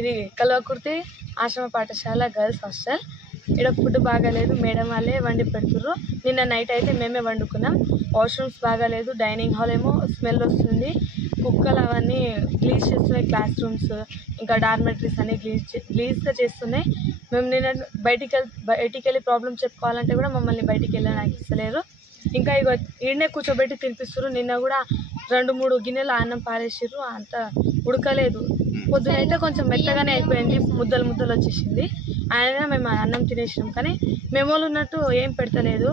ఇది కల్వకుర్తి ఆశ్రమ పాఠశాల గర్ల్స్ హాస్టల్. ఇక్కడ ఫుడ్ బాగాలేదు, మేడం వాళ్ళే వండి పెడుతుర్రు. నిన్న నైట్ అయితే మేమే వండుకున్నాం. వాష్రూమ్స్ బాగాలేదు, డైనింగ్ హాల్ ఏమో స్మెల్ వస్తుంది, కుక్కలు అవన్నీ గ్లీజ్ చేస్తున్నాయి, క్లాస్ రూమ్స్ ఇంకా డార్మెటరీస్ అన్ని గ్లీజ్గా చేస్తున్నాయి. మేము నిన్న బయటికి వెళ్ళి ప్రాబ్లం చెప్పుకోవాలంటే కూడా మమ్మల్ని బయటికి వెళ్ళడానికి ఇస్తలేరు. ఇంకా ఇక ఈడనే కూర్చోబెట్టి తినిపిస్తారు. నిన్న కూడా 2-3 గిన్నెలు అన్నం పారేసిర్రు, అంత ఉడకలేదు. పొద్దునైతే కొంచెం మెత్తగానే అయిపోయింది, ముద్దలు వచ్చేసింది. ఆయన మేము అన్నం తినేసినాం, కానీ మెమోలు ఉన్నట్టు ఏం పెడతలేదు.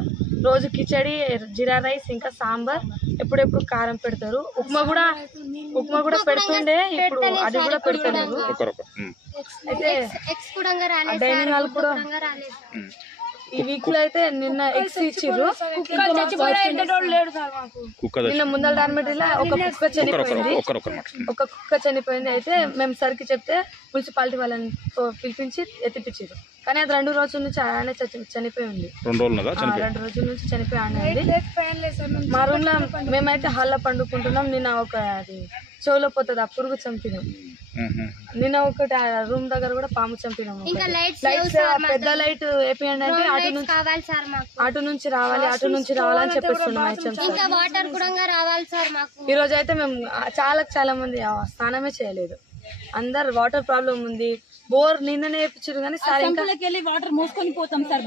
రోజు కిచడి, జీరా రైస్, ఇంకా సాంబార్, ఎప్పుడెప్పుడు కారం పెడతారు. ఉప్మా కూడా పెడుతుండే, ఇప్పుడు అది కూడా పెడతలేదు. అయితే డైనింగ్ హాల్ కూడా ఈ వీక్ లో అయితే నిన్న ఎగ్స్ ఇచ్చిర్రు. నిన్న ముందల డార్మెటరీలో ఒక కుక్క చనిపోయింది. అయితే మేము సరికి చెప్తే మున్సిపాలిటీ వాళ్ళని పిలిపించి ఎత్తిపించారు, కానీ అది 2 రోజుల నుంచి ఆయన చనిపోయి ఉంది. 2 రోజుల నుంచి చనిపోయి ఉంది. మా రూమ్ లో మేమైతే హాల్లో పండుకుంటున్నాం. నిన్న ఒక అది చెవులో పోతుంది, ఆ పురుగు చంపినాం. నిన్న ఒకటి రూమ్ దగ్గర కూడా పాము చంపినాము. పెద్ద లైట్ వేపియండి అంటే అటు నుంచి రావాలి అని చెప్పేస్తున్నాం. ఈ రోజు అయితే మేము చాలా మంది స్నానమే చేయలేదు. అందరు వాటర్ ప్రాబ్లం ఉంది. బోర్ నిన్ననే వేయించారు, కానీ సార్ ఇంకా వాటర్ మోసుకొని పోతాం సార్,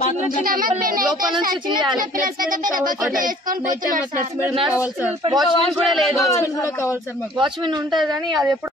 లోపల నుంచి తీయాలి. వాచ్మెన్ కూడా లేదు. వాచ్మెన్ ఉంటుంది కానీ అది ఎప్పుడు